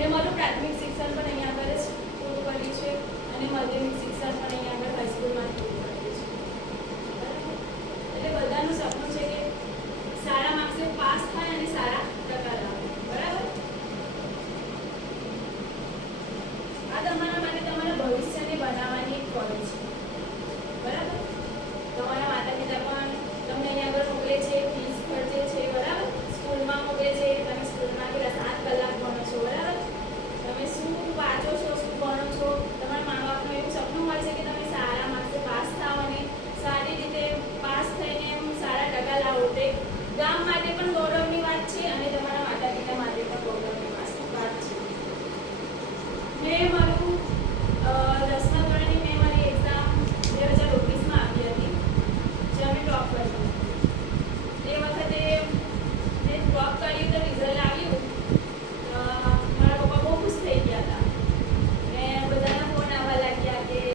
મેં મારું પ્રાથમિક શિક્ષણ પણ અહીંયા આગળ જ પૂરું કર્યું છે અને માધ્યમિક ચલાવો તે ગામ માટે પણ ગૌરવની વાત છે અને તમારા માતા પિતા માટે પણ ગૌરવની વાત છે. મેં